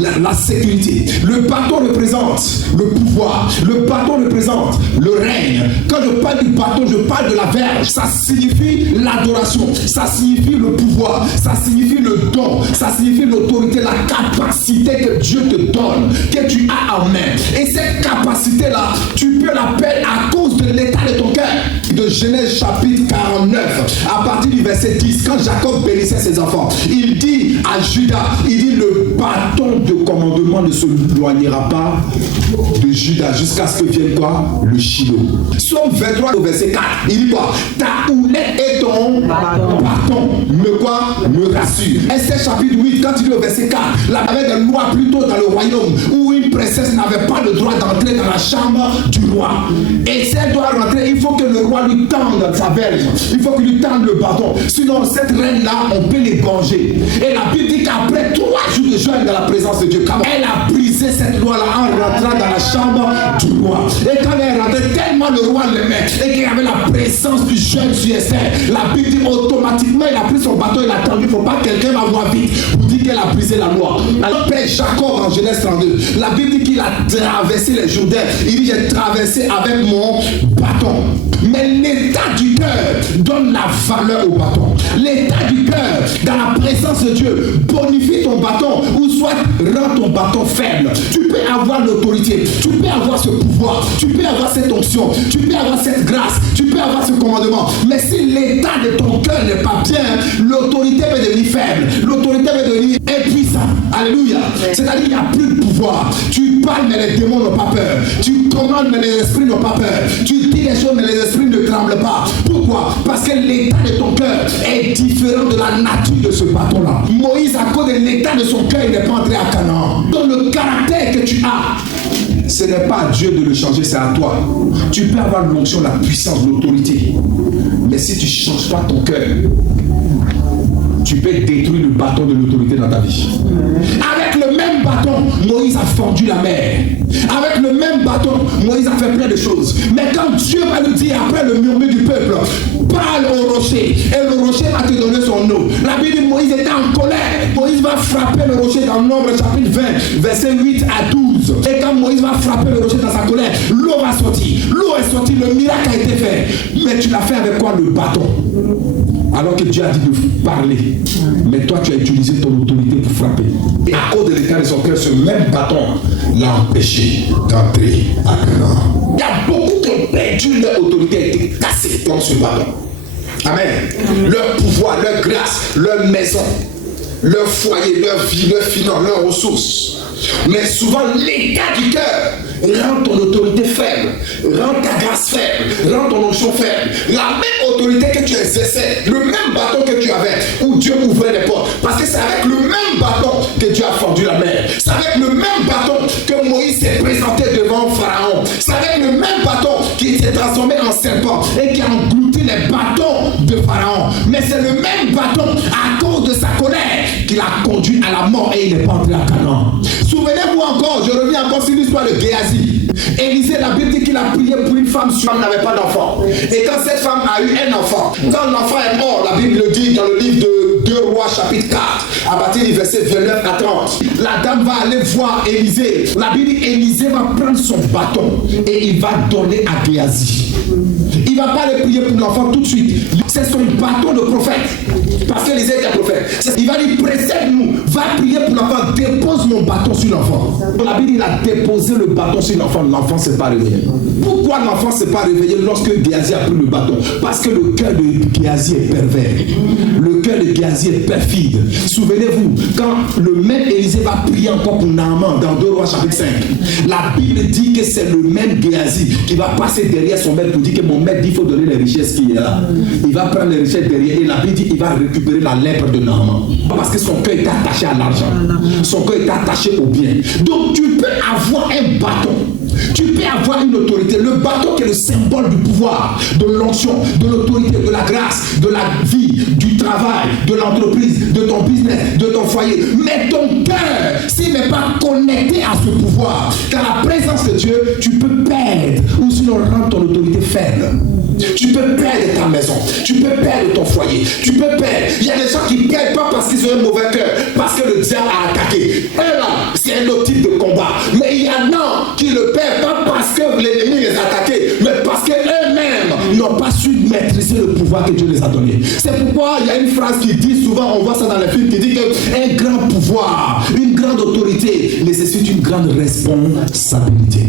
la sécurité. Le bâton représente le pouvoir. Le bâton représente le règne. Quand je parle du bâton, je parle de la verge. Ça signifie l'adoration. Ça signifie le pouvoir. Ça signifie le don. Ça signifie l'autorité, la capacité que Dieu te donne, que tu as en main. Et cette capacité-là, tu peux la perdre à cause de l'état de ton cœur. De Genèse chapitre 49, à partir du verset 10, quand Jacob bénissait ses enfants, il dit à Judas, il dit le bâton de commandement ne se éloignera pas de Judas jusqu'à ce que vienne quoi? Le Shiloh. Psaume 23 au verset 4, il dit quoi? Ta houlette et ton bâton me rassure. Esther chapitre 8, quand il dit au verset 4, là il y avait des lois plutôt dans le royaume où une princesse n'avait pas le droit d'entrer dans la chambre du roi. Et si elle doit rentrer, il faut que le roi lui tende sa verge. Il faut qu'il lui tende le bâton. Sinon, cette reine-là, on peut l'égorger. Et la Bible dit qu'après 3 jours de jeûne dans la présence de Dieu, elle a brisé cette loi-là en rentrant dans la chambre du roi. Et quand elle est rentrée, tellement le roi l'aimait et qu'il y avait la présence du jeûne sur Esther, la Bible dit automatiquement, il a pris son bâton, il a tendu. Il ne faut pas que quelqu'un va voir vite pour dire qu'elle a brisé la loi. Alors, Père Jacob en Genèse 32, la Bible dit qu'il a traversé les Jourdains. Il dit j'ai traversé avec mon bâton. Mais l'état du cœur donne la valeur au bâton. L'état du cœur dans la présence de Dieu bonifie ton bâton ou soit rend ton bâton faible. Tu peux avoir l'autorité, tu peux avoir ce pouvoir, tu peux avoir cette onction, tu peux avoir cette grâce, tu peux avoir ce commandement. Mais si l'état de ton cœur n'est pas bien, l'autorité va devenir faible, l'autorité va devenir impuissante. Alléluia. C'est-à-dire qu'il n'y a plus de pouvoir. Tu parles mais les démons n'ont pas peur. Tu commandes mais les esprits n'ont pas peur. Tu dis les choses mais les esprits ne tremblent pas. Pourquoi? Parce que l'état de ton cœur est différent de la nature de ce bâton-là. Moïse, à cause de l'état de son cœur, il n'est pas entré à Canaan. Donc le caractère que tu as, ce n'est pas à Dieu de le changer, c'est à toi. Tu peux avoir l'onction, la puissance, l'autorité. Mais si tu ne changes pas ton cœur, tu peux détruire le bâton de l'autorité dans ta vie. Avec le même bâton, Moïse a fendu la mer. Avec le même bâton, Moïse a fait plein de choses. Mais quand Dieu va nous dire après le murmure du peuple, parle au rocher, et le rocher va te donner son eau. La Bible dit Moïse était en colère. Moïse va frapper le rocher dans Nombre chapitre 20, versets 8 à 12. Et quand Moïse va frapper le rocher dans sa colère, l'eau va sortir. L'eau est sortie, le miracle a été fait. Mais tu l'as fait avec quoi? Le bâton. Alors que Dieu a dit de parler. Mais toi, tu as utilisé ton autorité pour frapper. Et à cause de l'état de son cœur, ce même bâton l'a empêché d'entrer à Canaan. Il y a beaucoup qui ont perdu leur autorité, a été cassée dans ce bâton. Amen. Leur pouvoir, leur grâce, leur maison, leur foyer, leur vie, leur finance, leurs ressources. Mais souvent, l'état du cœur rend ton autorité faible, rend ta grâce faible, rend ton onction faible. La même autorité que tu exerçais, le même bâton que tu avais, où Dieu ouvrait les portes. Parce que c'est avec le même bâton que Dieu a fendu la mer. C'est avec le même bâton que Moïse s'est présenté devant Pharaon. C'est avec le même bâton qui s'est transformé en serpent et qui a englouti les bâtons de Pharaon. Mais c'est le même bâton, à cause de sa colère, qui l'a conduit à la mort et il n'est pas entré à Canaan. Souvenez-vous encore, je reviens encore sur l'histoire de Géasi. Élisée, la Bible dit qu'il a prié pour une femme, cette femme n'avait pas d'enfant. Et quand cette femme a eu un enfant, quand l'enfant est mort, la Bible le dit dans le livre de 2 Rois chapitre 4, à partir du verset 29 à 30. La dame va aller voir Élisée. La Bible dit Élisée va prendre son bâton et il va donner à Géasi. Il ne va pas aller prier pour l'enfant tout de suite. C'est son bâton de prophète. Parce que Élisée est un prophète. Il va dire précède-nous, va prier pour l'enfant, dépose mon bâton sur l'enfant. La Bible dit il a déposé le bâton sur l'enfant, l'enfant ne s'est pas réveillé. Pourquoi l'enfant ne s'est pas réveillé lorsque Géasi a pris le bâton? Parce que le cœur de Géasi est pervers. Le cœur de Géasi est perfide. Souvenez-vous, quand le même Élisée va prier encore pour Naaman dans 2 Rois chapitre 5, la Bible dit que c'est le même Géasi qui va passer derrière son maître pour dire que mon maître dit qu'il faut donner les richesses qu'il y a là. Il va prendre les richesses derrière et la Bible dit qu'il va récupérer la lèpre de Naaman. Parce que son cœur est attaché à l'argent. Son cœur est attaché au bien. Donc tu peux avoir un bâton. Tu peux avoir une autorité. Le bâton qui est le symbole du pouvoir, de l'onction, de l'autorité, de la grâce, de la vie, du travail, de l'entreprise, de ton business, de ton foyer. Mais ton cœur, s'il n'est pas connecté à ce pouvoir, car la présence de Dieu, tu peux perdre ou sinon rendre ton autorité faible. Tu peux perdre ta maison, tu peux perdre ton foyer, tu peux perdre. Il y a des gens qui ne perdent pas parce qu'ils ont un mauvais cœur, parce que le diable a attaqué. Eux là, c'est pouvoir que Dieu les a donné. C'est pourquoi il y a une phrase qui dit souvent, on voit ça dans les films, qui dit qu'un grand pouvoir, une grande autorité nécessite une grande responsabilité.